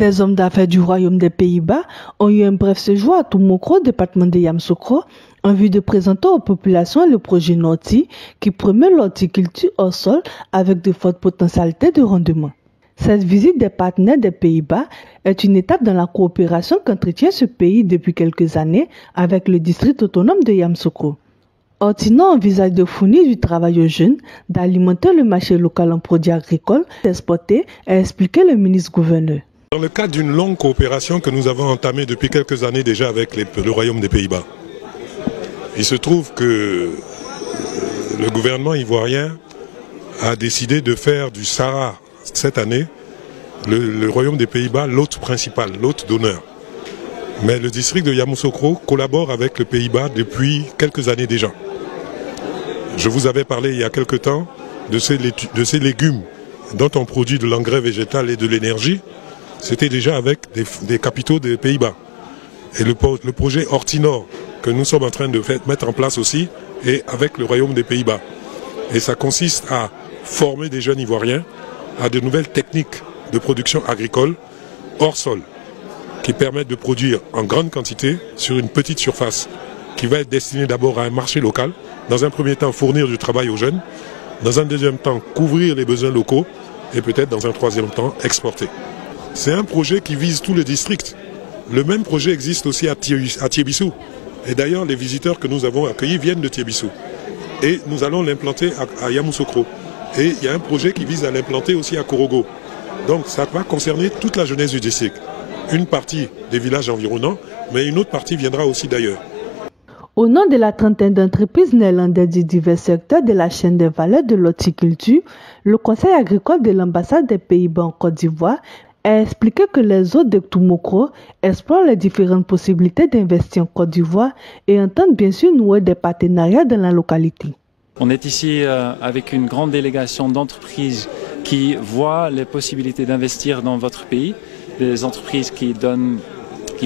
Des hommes d'affaires du Royaume des Pays-Bas ont eu un bref séjour à Toumokro, département de Yamoussoukro, en vue de présenter aux populations le projet Norti qui promeut l'horticulture au sol avec de fortes potentialités de rendement. Cette visite des partenaires des Pays-Bas est une étape dans la coopération qu'entretient ce pays depuis quelques années avec le district autonome de Yamoussoukro. Hortinor envisage de fournir du travail aux jeunes, d'alimenter le marché local en produits agricoles, d'exporter, a expliqué le ministre-gouverneur. Dans le cadre d'une longue coopération que nous avons entamée depuis quelques années déjà avec le Royaume des Pays-Bas, il se trouve que le gouvernement ivoirien a décidé de faire du Sahara cette année le Royaume des Pays-Bas l'hôte principal, l'hôte d'honneur. Mais le district de Yamoussoukro collabore avec le Pays-Bas depuis quelques années déjà. Je vous avais parlé il y a quelque temps de ces légumes dont on produit de l'engrais végétal et de l'énergie. C'était déjà avec des capitaux des Pays-Bas. Et le projet Hortinor que nous sommes en train de mettre en place aussi est avec le Royaume des Pays-Bas. Et ça consiste à former des jeunes Ivoiriens à de nouvelles techniques de production agricole hors sol qui permettent de produire en grande quantité sur une petite surface qui va être destinée d'abord à un marché local, dans un premier temps fournir du travail aux jeunes, dans un deuxième temps couvrir les besoins locaux et peut-être dans un troisième temps exporter. C'est un projet qui vise tout le district. Le même projet existe aussi à Thiébissou. Et d'ailleurs, les visiteurs que nous avons accueillis viennent de Thiébissou. Et nous allons l'implanter à Yamoussoukro. Et il y a un projet qui vise à l'implanter aussi à Korogo. Donc ça va concerner toute la jeunesse du district. Une partie des villages environnants, mais une autre partie viendra aussi d'ailleurs. Au nom de la trentaine d'entreprises néerlandaises du divers secteurs de la chaîne des valeurs de l'horticulture, le Conseil agricole de l'ambassade des Pays-Bas en Côte d'Ivoire a expliqué que les hôtes de Toumokro explorent les différentes possibilités d'investir en Côte d'Ivoire et entendent bien sûr nouer des partenariats dans la localité. On est ici avec une grande délégation d'entreprises qui voient les possibilités d'investir dans votre pays, des entreprises qui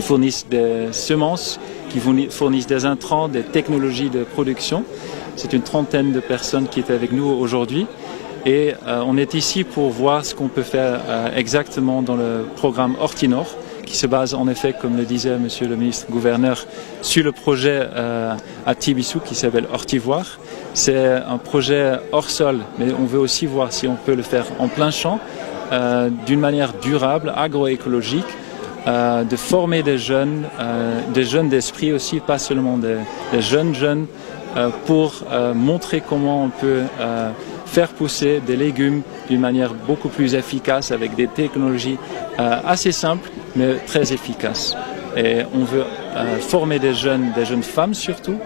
fournissent des semences, qui fournissent des intrants, des technologies de production. C'est une trentaine de personnes qui est avec nous aujourd'hui. Et on est ici pour voir ce qu'on peut faire exactement dans le programme Hortinor, qui se base en effet, comme le disait Monsieur le ministre-gouverneur, sur le projet à Thiébissou qui s'appelle Hortivoire. C'est un projet hors sol, mais on veut aussi voir si on peut le faire en plein champ, d'une manière durable, agroécologique, de former des jeunes d'esprit aussi, pas seulement des jeunes, pour montrer comment on peut faire pousser des légumes d'une manière beaucoup plus efficace avec des technologies assez simples mais très efficaces. Et on veut former des jeunes femmes surtout,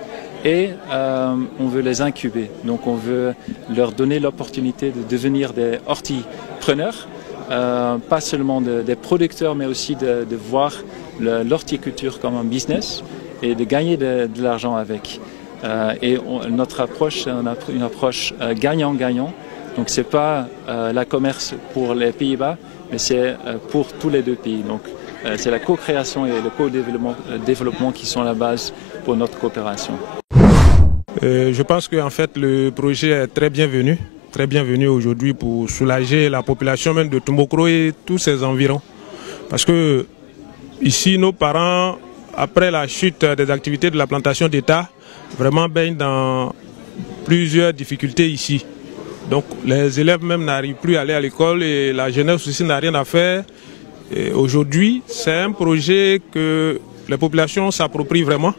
et on veut les incuber. Donc on veut leur donner l'opportunité de devenir des hortipreneurs, pas seulement des producteurs mais aussi de voir l'horticulture comme un business et de gagner de l'argent avec. Notre approche, c'est une approche gagnant-gagnant. Donc ce n'est pas la commerce pour les Pays-Bas, mais c'est pour tous les deux pays. Donc c'est la co-création et le co-développement qui sont la base pour notre coopération. Je pense qu'en fait le projet est très bienvenu aujourd'hui pour soulager la population même de Toumokro et tous ses environs. Parce que ici nos parents, après la chute des activités de la plantation d'État, vraiment baignent dans plusieurs difficultés ici. Donc les élèves même n'arrivent plus à aller à l'école et la jeunesse aussi n'a rien à faire. Aujourd'hui, c'est un projet que les populations s'approprient vraiment.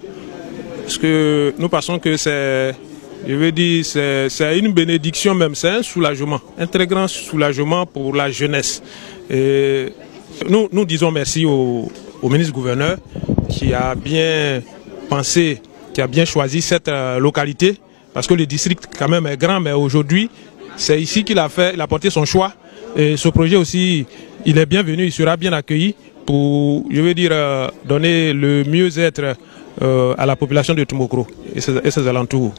Parce que nous pensons que c'est une bénédiction même, c'est un soulagement, un très grand soulagement pour la jeunesse. Et nous disons merci au ministre-gouverneur qui a bien pensé, qui a bien choisi cette localité, parce que le district quand même est grand, mais aujourd'hui c'est ici qu'il a porté son choix. Et ce projet aussi, il est bienvenu, il sera bien accueilli pour, donner le mieux-être à la population de Toumokro et ses alentours.